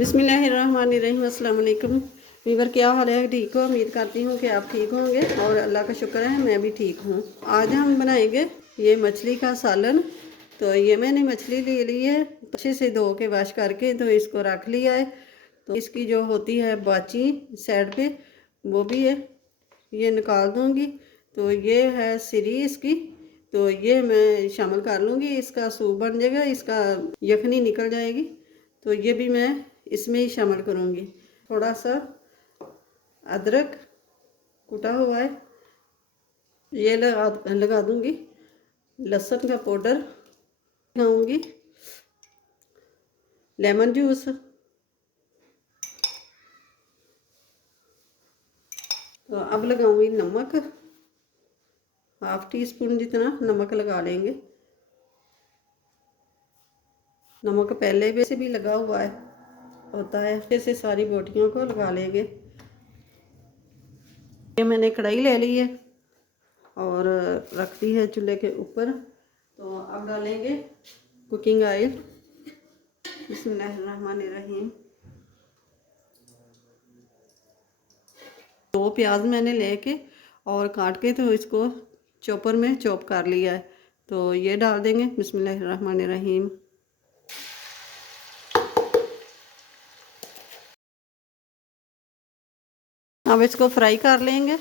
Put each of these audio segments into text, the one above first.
बिस्मिल्लाहिर्रहमानिर्रहीम। अस्सलाम वालेकुम वीवर, क्या हाल है? ठीक हो? उम्मीद करती हूँ कि आप ठीक होंगे और अल्लाह का शुक्र है मैं भी ठीक हूँ। आज हम बनाएंगे ये मछली का सालन। तो ये मैंने मछली ले ली है, अच्छे से धो के वॉश करके तो इसको रख लिया है। तो इसकी जो होती है बाची साइड पे वो भी है, ये निकाल दूँगी। तो ये है सिरी इसकी, तो ये मैं शामिल कर लूँगी। इसका सूप बन जाएगा, इसका यखनी निकल जाएगी, तो ये भी मैं इसमें ही शामिल करूँगी। थोड़ा सा अदरक कुटा हुआ है ये लगा दूँगी। लहसुन का पाउडर लगाऊँगी। लेमन जूस, तो अब लगाऊँगी नमक। हाफ टी स्पून जितना नमक लगा लेंगे। नमक पहले भी से भी लगा हुआ है होता है, अच्छे से सारी बोटियों को लगा लेंगे। ये मैंने कढ़ाई ले ली है और रख दी है चूल्हे के ऊपर। तो अब डालेंगे कुकिंग ऑयल। बिस्मिल्लाहिर्रहमानिर्रहीम। 2 प्याज मैंने लेके और काट के तो इसको चॉपर में चॉप कर लिया है, तो ये डाल देंगे। बिस्मिल्लाहिर्रहमानिर्रहीम। अब इसको फ्राई कर लेंगे।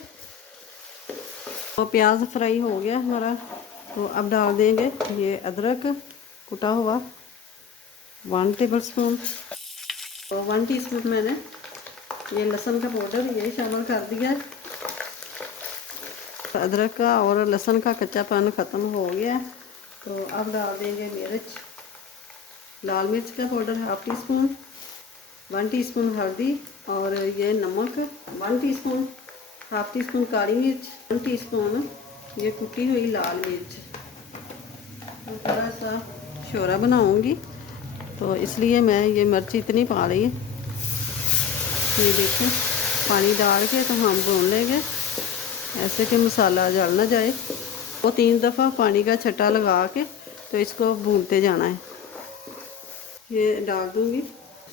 तो प्याज फ्राई हो गया हमारा, तो अब डाल देंगे ये अदरक कुटा हुआ 1 टेबल स्पून, और 1 टीस्पून मैंने ये लहसुन का पाउडर ये शामिल कर दिया है। अदरक का और लहसुन का कच्चापन ख़त्म हो गया है, तो अब डाल देंगे मिर्च। लाल मिर्च का powder half tea spoon, 1 teaspoon हल्दी, और ये नमक 1 टीस्पून, हाफ टी स्पून काली मिर्च, 1 टीस्पून ये कुटी हुई लाल मिर्च। थोड़ा सा शोरा बनाऊंगी तो इसलिए मैं ये मिर्च इतनी पा रही है। ये देखें, पानी डाल के तो हम भून लेंगे ऐसे कि मसाला जल ना जाए। वो 3 दफ़ा पानी का छट्टा लगा के तो इसको भूनते जाना है। ये डाल दूँगी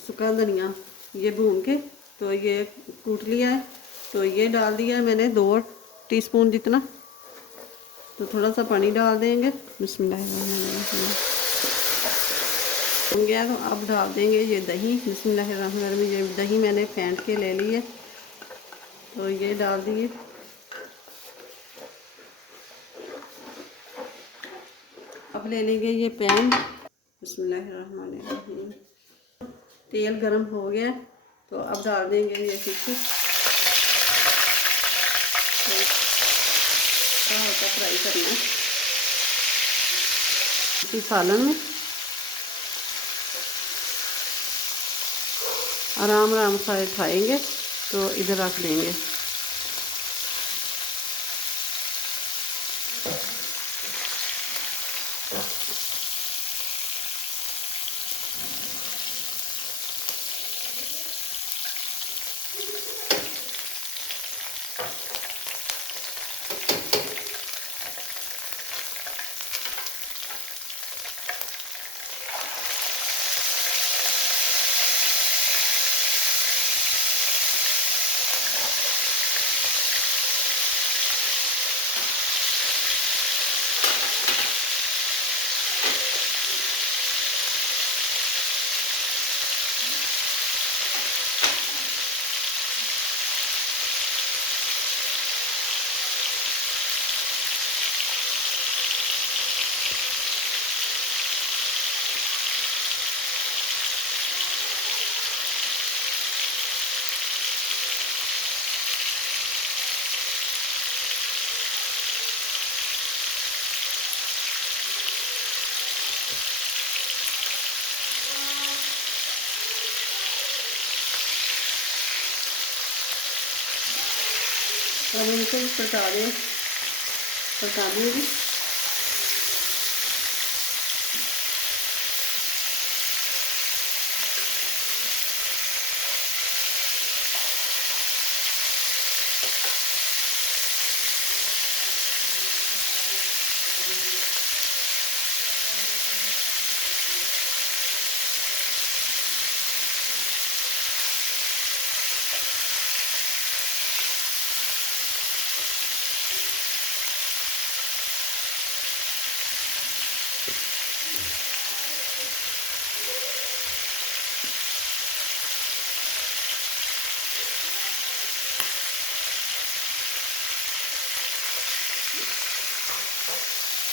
सूखा धनिया, ये भून के तो ये कूट लिया है, तो ये डाल दिया है मैंने 2 टीस्पून जितना। तो थोड़ा सा पानी डाल देंगे। बिस्मिल्लाहिर्रहमानिर्रहीम। हो गया, तो अब डाल देंगे ये दही। बिस्मिल्लाहिर्रहमानिर्रहीम। ये दही मैंने फेंट के ले ली है, तो ये डाल दिए। अब ले लेंगे ये पैन। बिस्मिल्लाहिर्रहमानिर्रहीम। तेल गरम हो गया, तो अब डाल देंगे ये फिश हल्का फ्राई करना है इसी सालन में। आराम आराम से खाएंगे तो इधर रख देंगे। अब इनको पका दूँगी।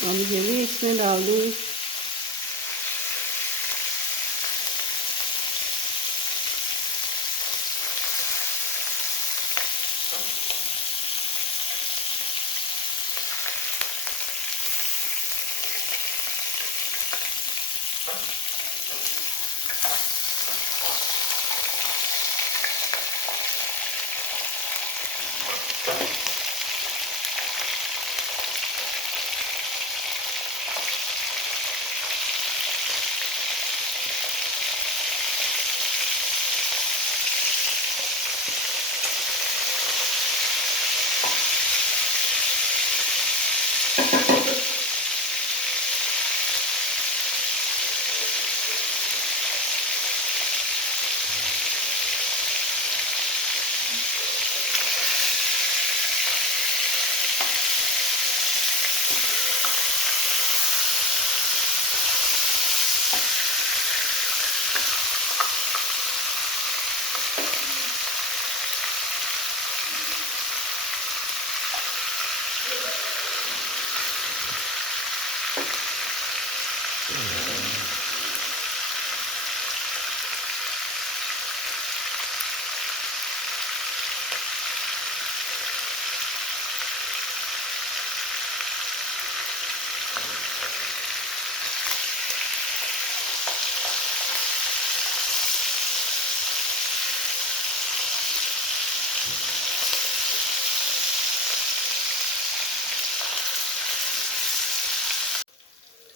अब ये भी इसमें डाल दूँगी।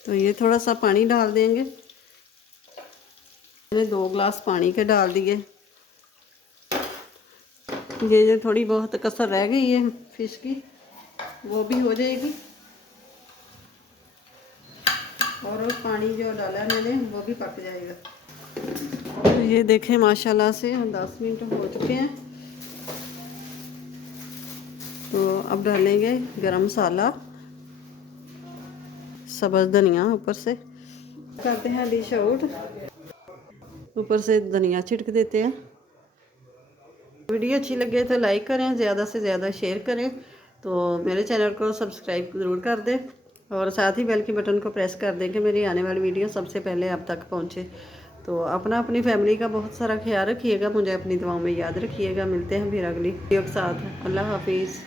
तो ये थोड़ा सा पानी डाल देंगे। मैंने 2 गिलास पानी के डाल दिए। ये जो थोड़ी बहुत कसर रह गई है फिश की, वो भी हो जाएगी। और पानी जो डाला है मैंने वो भी पक जाएगा। तो ये देखें माशाल्लाह से 10 मिनट हो चुके हैं। तो अब डालेंगे गरम मसाला, सब्ज़ धनिया ऊपर से, करते हैं डिश आउट, ऊपर से धनिया छिड़क देते हैं। वीडियो अच्छी लगे तो लाइक करें, ज़्यादा से ज़्यादा शेयर करें। तो मेरे चैनल को सब्सक्राइब ज़रूर कर दें और साथ ही बेल के बटन को प्रेस कर दें कि मेरी आने वाली वीडियो सबसे पहले आप तक पहुंचे। तो अपनी फैमिली का बहुत सारा ख्याल रखिएगा, मुझे अपनी दुआओं में याद रखिएगा। मिलते हैं फिर अगली वीडियो के साथ। अल्लाह हाफिज़।